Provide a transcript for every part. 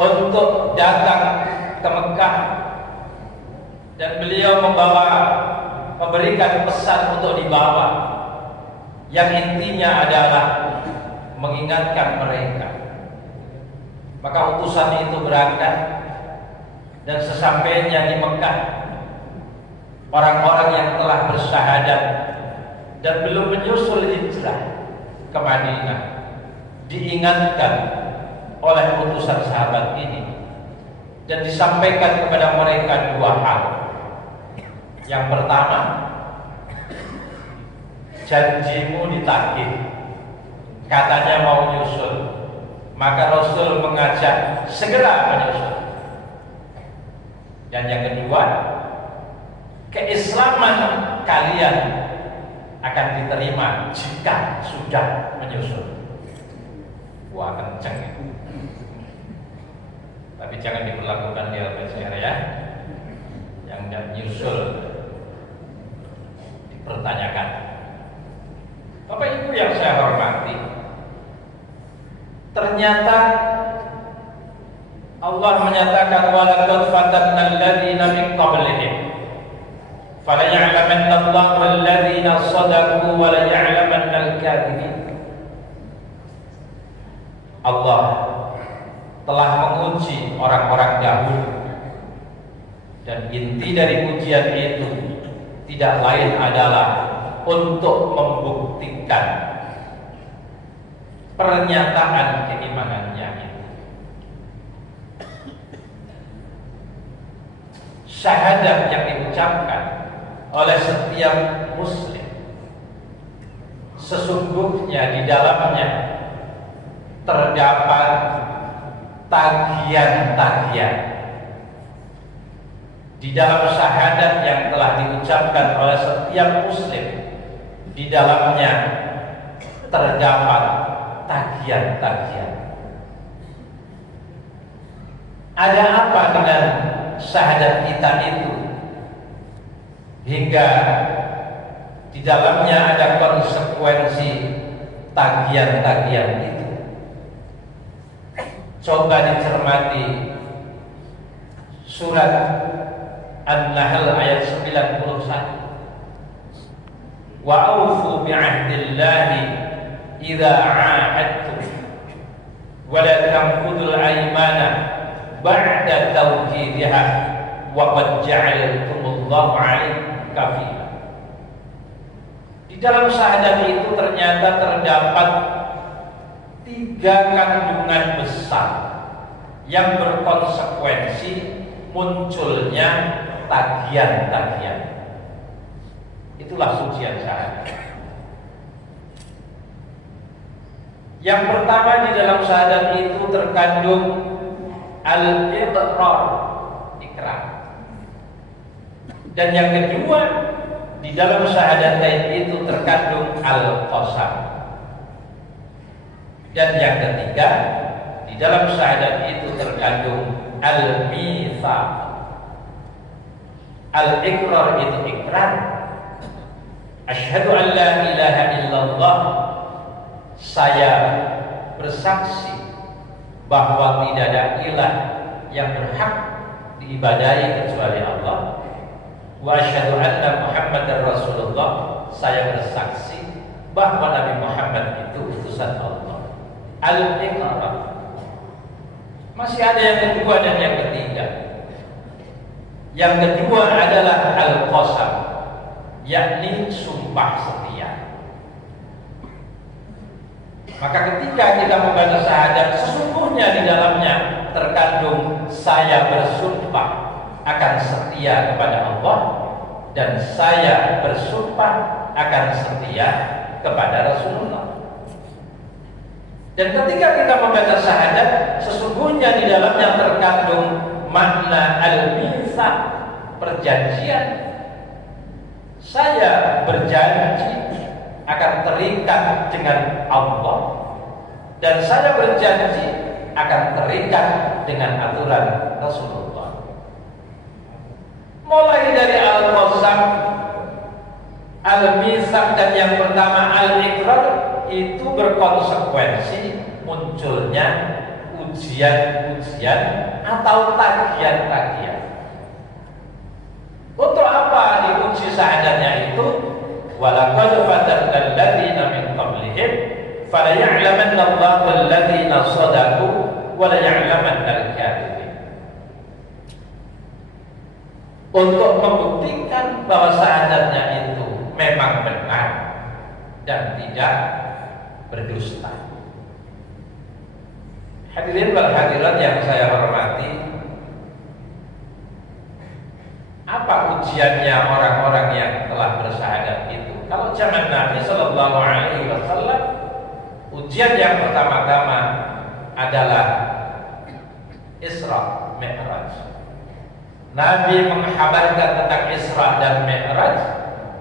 untuk datang ke Mekah, dan beliau memberikan pesan untuk dibawa, yang intinya adalah mengingatkan mereka. Maka utusan itu berangkat, dan sesampainya di Mekah, orang-orang yang telah bersyahadat dan belum menyusul hijrah ke Madinah diingatkan oleh utusan sahabat ini, dan disampaikan kepada mereka dua hal. Yang pertama, janjimu ditagih, katanya mau nyusul, maka Rasul mengajak segera menyusul. Dan yang kedua, keislaman kalian akan diterima jika sudah menyusul. Wah, kenceng ya. Tapi jangan diberlakukan di LPCR ya. Yang tidak menyusul dipertanyakan. Bapak Ibu yang saya hormati, ternyata Allah menyatakan walaqad fatanna alladziina min qablihim fala ya'lamanna Allahu alladziina shadaqu wa la ya'lamanna al-kadzibin. Allah telah menguji orang-orang dahulu, dan inti dari ujian itu tidak lain adalah untuk membuktikan pernyataan keimanannya itu. Syahadat yang diucapkan oleh setiap muslim sesungguhnya di dalamnya terdapat tagihan-tagihan. Di dalam syahadat yang telah diucapkan oleh setiap muslim, di dalamnya terdapat tagihan-tagihan. Ada apa dengan syahadat kita itu hingga di dalamnya ada konsekuensi tagihan-tagihan itu? Coba dicermati surat An-Nahl ayat 91. Wa aufu bi'ahdillahi idza 'ahadtum wa la tanqudul aymana ba'da tawkidiha wa qad ja'altumullahu 'alaikum kafila. Di dalam syahadat itu ternyata terdapat 3 kandungan besar yang berkonsekuensi munculnya tagihan-tagihan. Itulah sucian syahadat. Yang pertama, di dalam syahadat itu terkandung al-iqrar, ikrar. Dan yang kedua, di dalam syahadatain itu terkandung al-qasam. Dan yang ketiga, di dalam syahadat itu terkandung al-mitsaq. Al-iqrar itu ikrar, asyhadu an la ilaha illallah, saya bersaksi bahwa tidak ada ilah yang berhak diibadahi kecuali Allah. Wa asyhadu anna Muhammadar Rasulullah, saya bersaksi bahwa Nabi Muhammad itu utusan Allah. Al-iqrar. Masih ada yang kedua dan yang ketiga. Yang kedua adalah al-qasam, yakni sumpah setia. Maka ketika kita membaca syahadat, sesungguhnya di dalamnya terkandung saya bersumpah akan setia kepada Allah, dan saya bersumpah akan setia kepada Rasulullah. Dan ketika kita membaca syahadat, sesungguhnya di dalamnya terkandung makna al-mitsaq, perjanjian. Saya berjanji akan terikat dengan Allah, dan saya berjanji akan terikat dengan aturan Rasulullah. Mulai dari al-qasam, al-mitsaq, dan yang pertama al-iqrar, itu berkonsekuensi munculnya ujian-ujian atau tagihan-tagihan. Untuk apa diuji syahadatnya itu? Walaqad fatanna alladziina min qablihim falaya'lamanna Allahu alladziina shadaqu wa laya'lamanna al-kaadzibin. Untuk membuktikan bahwa syahadatnya itu memang benar dan tidak berdusta. Hadirin wal hadirat yang saya hormati, apa ujiannya orang-orang yang telah bersyahadat itu? Kalau zaman Nabi Shallallahu Alaihi Wasallam, ujian yang pertama-tama adalah Isra Mi'raj. Nabi menghabarkan tentang Isra dan Mi'raj,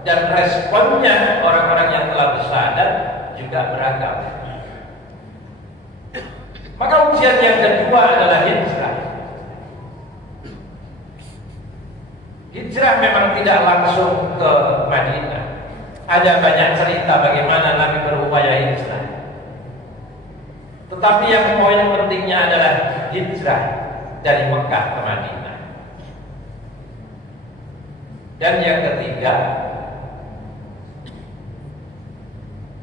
dan responnya orang-orang yang telah bersyahadat juga beragam. Maka ujian yang kedua adalah hijrah. Hijrah memang tidak langsung ke Madinah. Ada banyak cerita bagaimana Nabi berupaya hijrah. Tetapi yang poin pentingnya adalah hijrah dari Mekah ke Madinah. Dan yang ketiga,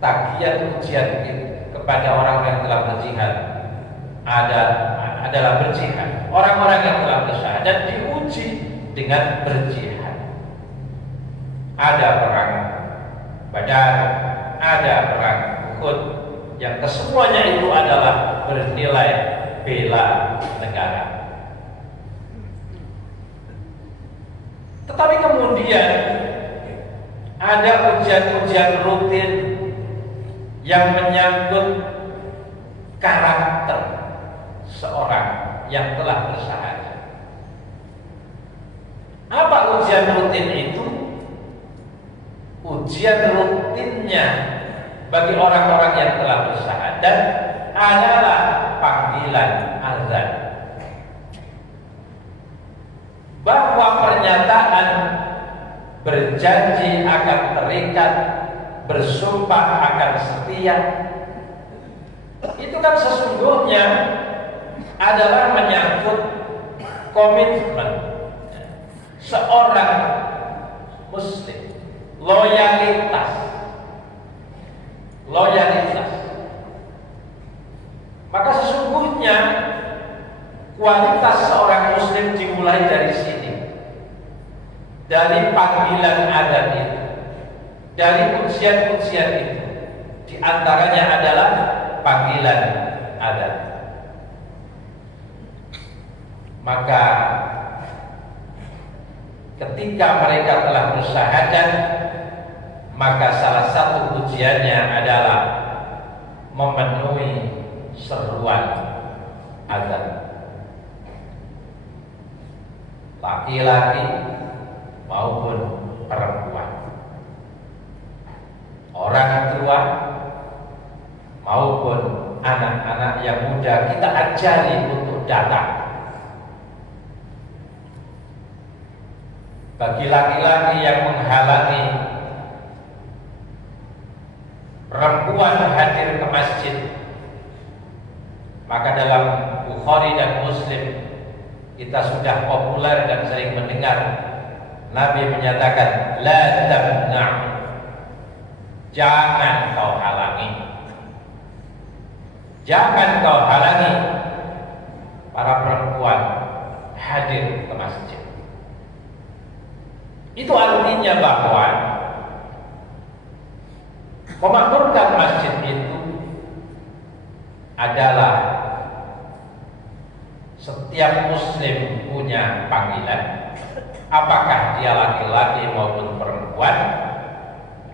tagihan ujian kepada orang-orang yang telah berjihad adalah berjihad. Orang-orang yang telah bersyahadat diuji dengan berjihad. Ada perang Badar, ada perang Uhud, yang kesemuanya itu adalah bernilai bela negara. Tetapi kemudian ada ujian-ujian rutin yang menyangkut karakter seorang yang telah bersyahadat. Apa ujian rutin itu? Ujian rutinnya bagi orang-orang yang telah bersyahadat adalah panggilan azan. Bahwa pernyataan berjanji akan terikat, bersumpah akan setia, itu kan sesungguhnya adalah menyangkut komitmen seorang muslim, loyalitas. Maka sesungguhnya kualitas seorang muslim dimulai dari sini, dari panggilan adzan itu, dari ujian-ujian itu. Di antaranya adalah panggilan adzan. Maka ketika mereka telah bersyahadat, maka salah satu ujiannya adalah memenuhi seruan adzan. Laki-laki maupun perempuan, orang tua maupun anak-anak yang muda, kita ajari untuk datang. Bagi laki-laki yang menghalangi perempuan hadir ke masjid, maka dalam Bukhari dan Muslim kita sudah populer dan sering mendengar Nabi menyatakan, la tamna', jangan kau halangi, jangan kau halangi para perempuan hadir ke masjid. Itu artinya bahwa memakmurkan masjid itu adalah setiap muslim punya panggilan, apakah dia laki-laki maupun perempuan,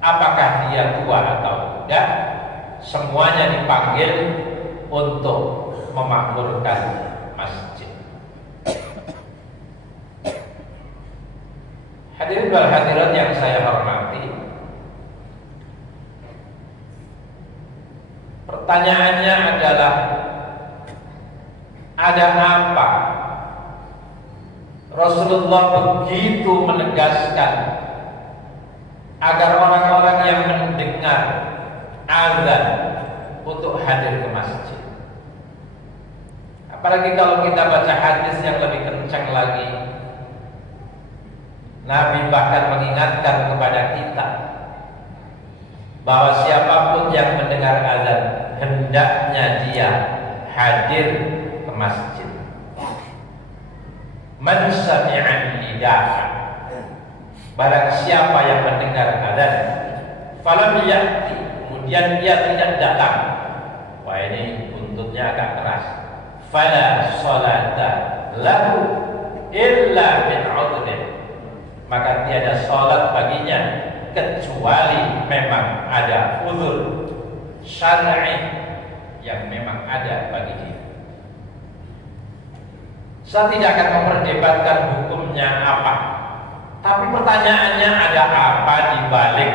apakah dia tua atau muda, semuanya dipanggil untuk memakmurkan masjid. Hadirin wal hadirat yang saya hormati, pertanyaannya adalah, ada apa Rasulullah begitu menegaskan agar orang-orang yang mendengar azan untuk hadir ke masjid? Apalagi kalau kita baca hadis yang lebih kencang lagi, Nabi bahkan mengingatkan kepada kita bahwa siapapun yang mendengar azan hendaknya dia hadir ke masjid. Man sami'an nida'a, barang siapa yang mendengar azan falam ya'ti, kemudian dia tidak datang, wah ini buntutnya agak keras, fala sholata lahu illa min 'udhrin, maka tiada salat baginya kecuali memang ada uzur syar'i yang memang ada bagi dia. Saya tidak akan memperdebatkan hukumnya apa, tapi pertanyaannya ada apa di balik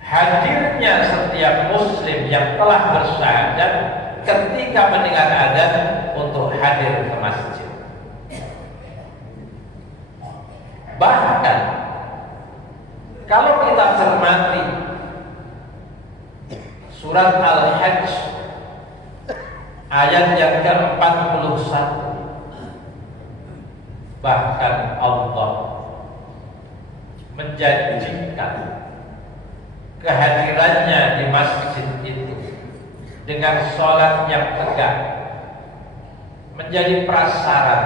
hadirnya setiap muslim yang telah bersyahadat ketika mendengar azan untuk hadir ke masjid. Bahkan kalau kita cermati surat Al-Hajj ayat yang ke-41, bahkan Allah menjanjikan kehadirannya di masjid itu dengan sholat yang tegak menjadi prasyarat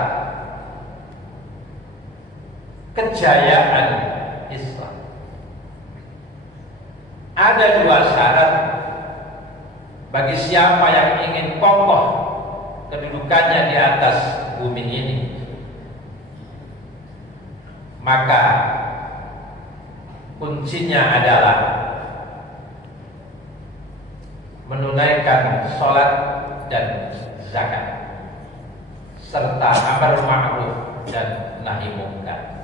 kejayaan Islam. Ada dua syarat bagi siapa yang ingin kokoh kedudukannya di atas bumi ini, maka kuncinya adalah menunaikan sholat dan zakat serta amar ma'ruf dan nahi mungkar.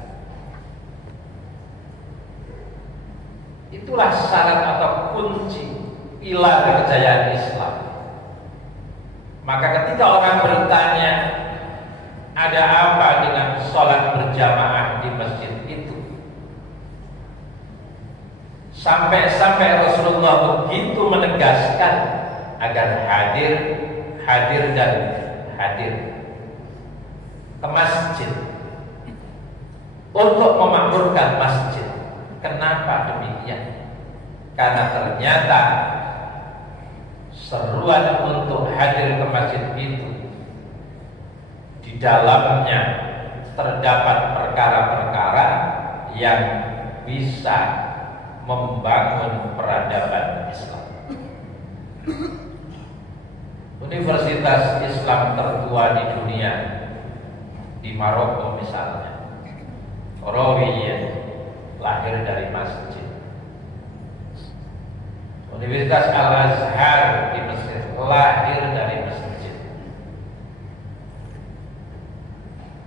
Itulah syarat atau kunci pilar kejayaan Islam. Maka ketika orang bertanya ada apa dengan sholat berjamaah di masjid itu, sampai Rasulullah begitu menegaskan agar hadir ke masjid untuk memakmurkan masjid. Kenapa demikian? Karena ternyata seruan untuk hadir ke masjid itu di dalamnya terdapat perkara-perkara yang bisa membangun peradaban Islam. Universitas Islam tertua di dunia di Maroko misalnya, Rawiyah, lahir dari masjid. Universitas Al-Azhar di Mesir lahir dari masjid.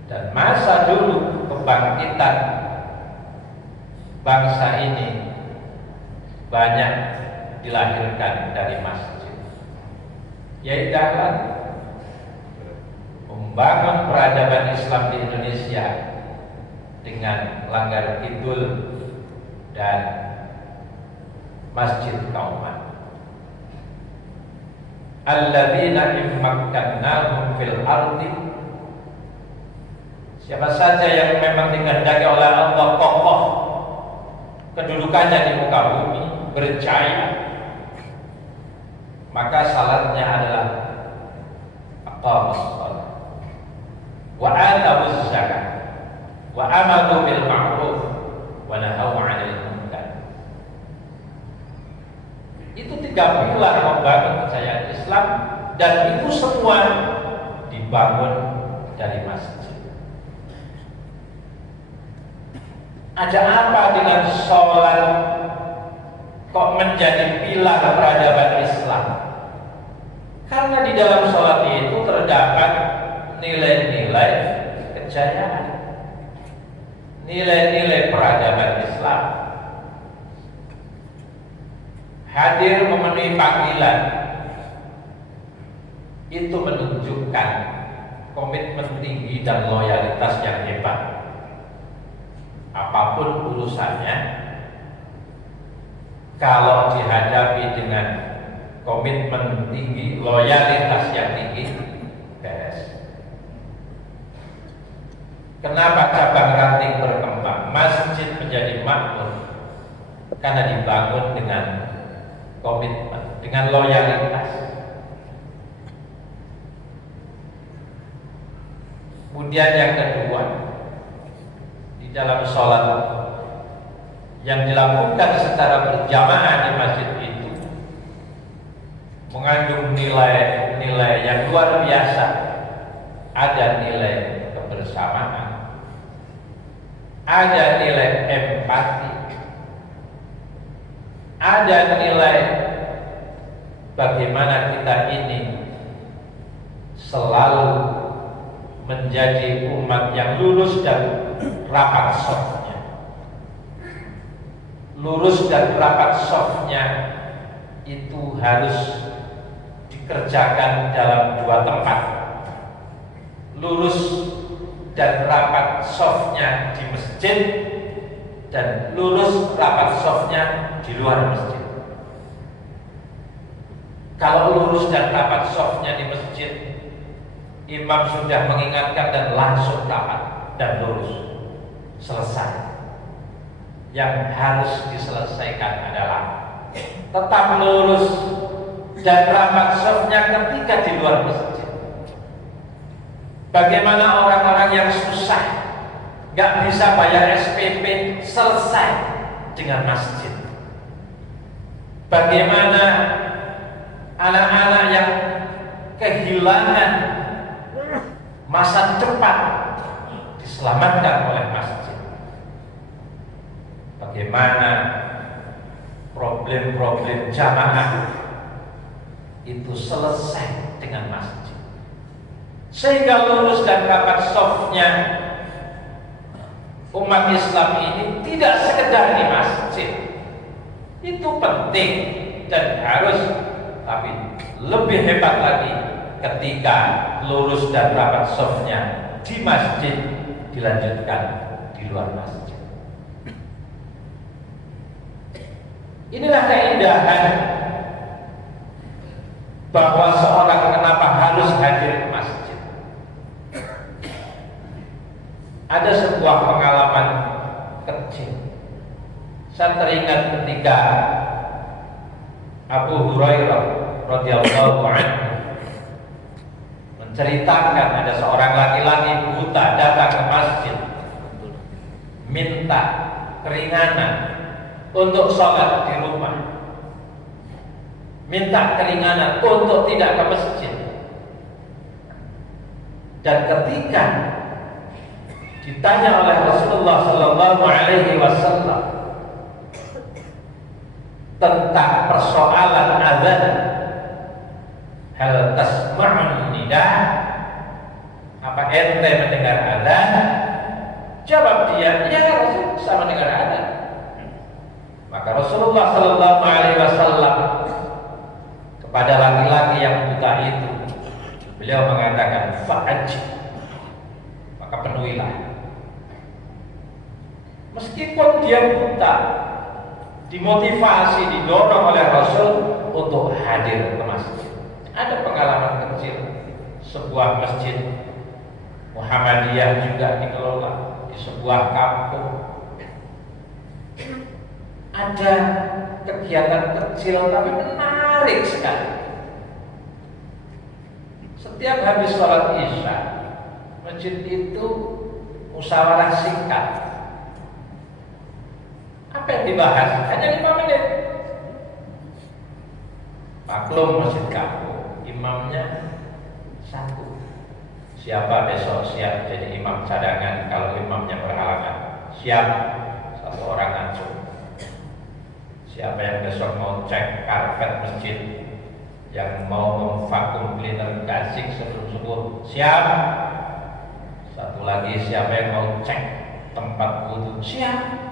Dan masa dulu kebangkitan bangsa ini banyak dilahirkan dari masjid. Yaitu membangun peradaban Islam di Indonesia dengan Langgar Kidul dan Masjid Kauman. Alladzina immakkannahum fil ardi, siapa saja yang memang dikehendaki oleh Allah kokoh kedudukannya di muka bumi, berjaya, maka syaratnya adalah aqamus shalah wa atawuz zakat wa amadu bil ma'ruf wa nahaw 'anil munkar. Itu tiga pilar membangun kejayaan Islam, dan itu semua dibangun dari masjid. Ada apa dengan sholat kok menjadi pilar peradaban Islam? Karena di dalam sholat itu terdapat nilai-nilai kejayaan, nilai-nilai peradaban Islam. Hadir memenuhi panggilan itu menunjukkan komitmen tinggi dan loyalitas yang hebat. Apapun urusannya, kalau dihadapi dengan komitmen tinggi, loyalitas yang tinggi, Kenapa cabang ranting berkembang? Masjid menjadi makmur karena dibangun dengan komitmen, dengan loyalitas. Kemudian yang kedua, di dalam sholat yang dilakukan secara berjamaah di masjid itu mengandung nilai-nilai yang luar biasa. Ada nilai kebersamaan, ada nilai empati, ada nilai bagaimana kita ini selalu menjadi umat yang lurus dan rapat softnya. Lurus dan rapat softnya itu harus dikerjakan dalam dua tempat. Lurus dan rapat softnya di masjid, dan lurus rapat softnya di luar masjid. Kalau lurus dan rapat softnya di masjid, imam sudah mengingatkan dan langsung rapat dan lurus, selesai. Yang harus diselesaikan adalah tetap lurus dan rapat softnya ketika di luar masjid. Bagaimana orang-orang yang susah, gak bisa bayar SPP, selesai dengan masjid. Bagaimana anak-anak yang kehilangan masa depan diselamatkan oleh masjid. Bagaimana problem-problem jamaah itu selesai dengan masjid. Sehingga lurus dan rapat softnya umat Islam ini tidak sekedar di masjid. Itu penting dan harus, tapi lebih hebat lagi ketika lurus dan rapat softnya di masjid dilanjutkan di luar masjid. Inilah keindahan bahwa seorang kenapa harus hadir ke masjid. Ada sebuah pengalaman kecil. Saya teringat ketika Abu Hurairah radhiyallahu anhu menceritakan ada seorang laki-laki buta datang ke masjid minta keringanan untuk sholat di rumah, minta keringanan untuk tidak ke masjid. Dan ketika ditanya oleh Rasulullah Sallallahu Alaihi Wasallam tentang persoalan azan, hal tasma'un nidah, apa ente mendengar azan? Jawab dia, ya Rasul, saya mendengar azan. Maka Rasulullah Sallallahu Alaihi Wasallam kepada laki-laki yang buta itu, beliau mengatakan fa'ajib, maka penuhilah. Meskipun dia buta, dimotivasi, didorong oleh Rasul untuk hadir ke masjid. Ada pengalaman kecil, sebuah masjid Muhammadiyah juga dikelola di sebuah kampung. Ada kegiatan kecil tapi menarik sekali. Setiap habis sholat Isya, masjid itu musyawarah singkat. Apa yang dibahas? Hanya 5 menit. Maklum masjid kampung, imamnya satu. Siapa besok siap jadi imam cadangan kalau imamnya berhalangan? Siap, satu orang langsung. Siapa yang besok mau cek karpet masjid, yang mau memvakum cleaner gasing sebelum subuh? Siap. Satu lagi, siapa yang mau cek tempat wudhu? Siap.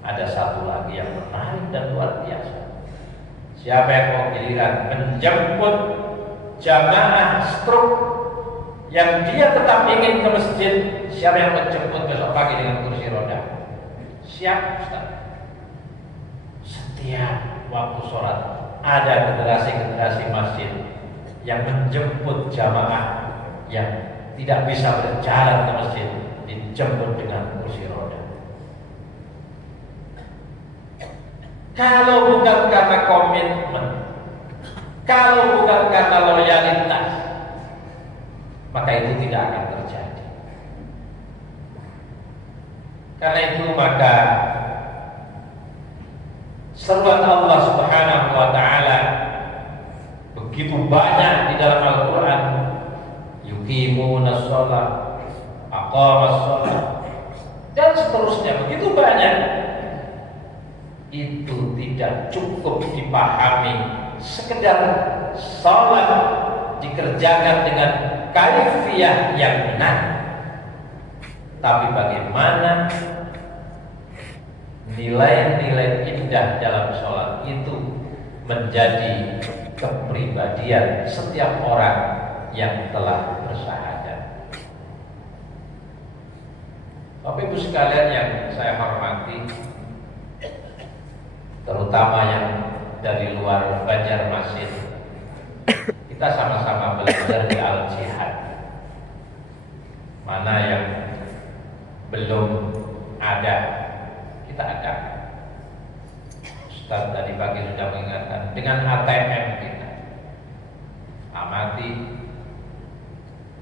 Ada satu lagi yang menarik dan luar biasa. Siapa yang mau giliran menjemput jamaah stroke yang dia tetap ingin ke masjid? Siapa yang menjemput besok pagi dengan kursi roda? Siap, Ustaz. Setiap waktu sholat ada generasi-generasi masjid yang menjemput jamaah yang tidak bisa berjalan ke masjid, dijemput dengan kursi roda. Kalau bukan karena komitmen, kalau bukan karena loyalitas, maka itu tidak akan terjadi. Karena itu maka seruan Allah Subhanahu wa taala begitu banyak di dalam Al-Qur'an, yuqimunas shalah, aqamas shalah, dan seterusnya begitu banyak. Itu tidak cukup dipahami sekedar salat dikerjakan dengan kaifiyah yang benar, tapi bagaimana nilai-nilai indah dalam sholat itu menjadi kepribadian setiap orang yang telah bersyahadat. Bapak Ibu sekalian yang saya hormati, terutama yang dari luar Banjarmasin, kita sama-sama belajar di Al-Jihad. Mana yang belum ada, kita ada. Ustaz tadi pagi sudah mengingatkan dengan ATM kita. Amati,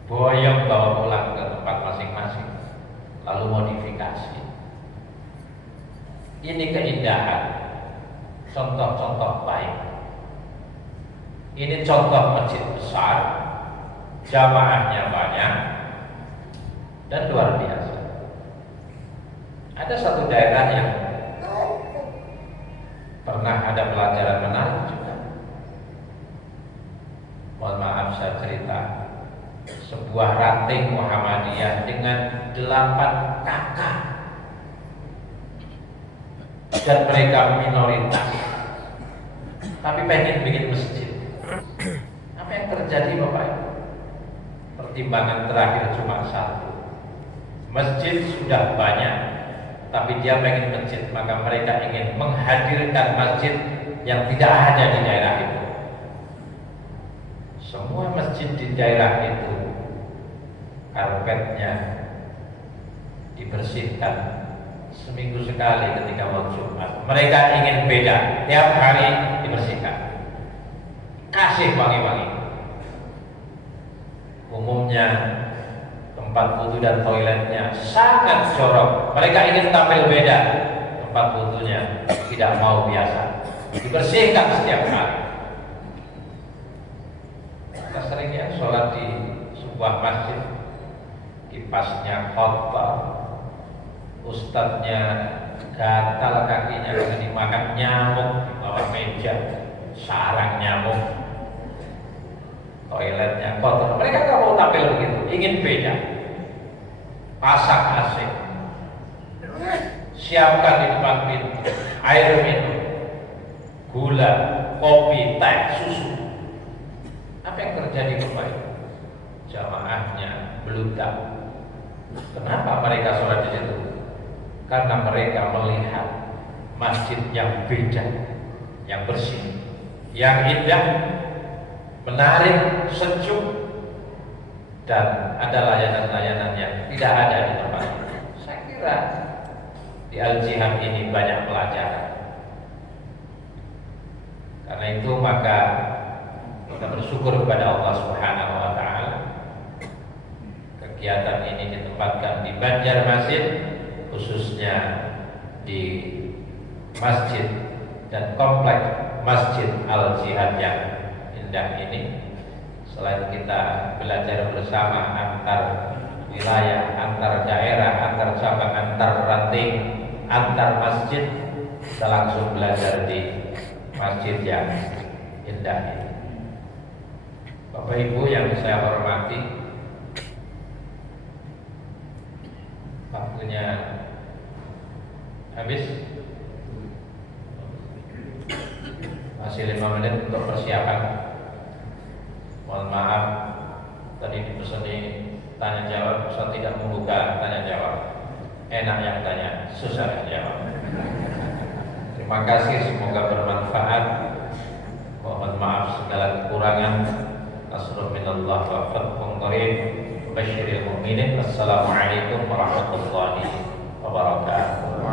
boyong bawa pulang ke tempat masing-masing, lalu modifikasi. Ini keindahan, contoh-contoh baik. Ini contoh masjid besar, jamaahnya banyak, dan luar biasa. Ada satu daerah yang pernah ada pelajaran menarik juga. Mohon maaf saya cerita, sebuah ranting Muhammadiyah dengan 8 kakak, dan mereka minoritas, tapi pengen bikin masjid. Apa yang terjadi Bapak Ibu? Pertimbangan terakhir cuma satu, masjid sudah banyak, tapi dia pengen masjid, maka mereka ingin menghadirkan masjid yang tidak ada di daerah itu. Semua masjid di daerah itu karpetnya dibersihkan seminggu sekali ketika mau Jumat. Mereka ingin beda, tiap hari dibersihkan, kasih wangi-wangi. Umumnya tempat wudu dan toiletnya sangat jorok. Mereka ingin tampil beda, tempat wudunya tidak mau biasa, dibersihkan setiap hari. Kita sering ya sholat di sebuah masjid, kipasnya kotor, ustadznya gatal kakinya karena dimakan nyamuk di bawah meja, sarang nyamuk, toiletnya kotor. Mereka nggak mau tampil begitu, ingin beda. Pasang AC, siapkan di depan pintu air minum, gula, kopi, teh, susu. Apa yang terjadi Bapak Ibu? Jamaahnya beludak. Kenapa mereka sholat di situ? Karena mereka melihat masjid yang beda, yang bersih, yang indah, menarik, sejuk, dan ada layanan-layanan yang tidak ada di tempat itu. Saya kira di Al-Jihad ini banyak pelajaran. Karena itu maka kita bersyukur kepada Allah Subhanahu wa taala. Kegiatan ini ditempatkan di Banjarmasin, khususnya di masjid dan komplek Masjid Al-Jihad yang indah ini. Selain kita belajar bersama antar wilayah, antar daerah, antar cabang, antar ranting, antar masjid, kita langsung belajar di masjid yang indah ini. Bapak Ibu yang saya hormati, waktunya habis. Masih 5 menit untuk persiapan. Mohon maaf, tadi dipeseni tanya jawab, saya tidak membuka tanya jawab. Enak yang tanya, susah yang jawab. Terima kasih, semoga bermanfaat. Mohon maaf segala kekurangan. Nasrul minallah wa fathun qarib. Basyiril mu'minin. mu'minin. Assalamualaikum warahmatullahi wabarakatuh.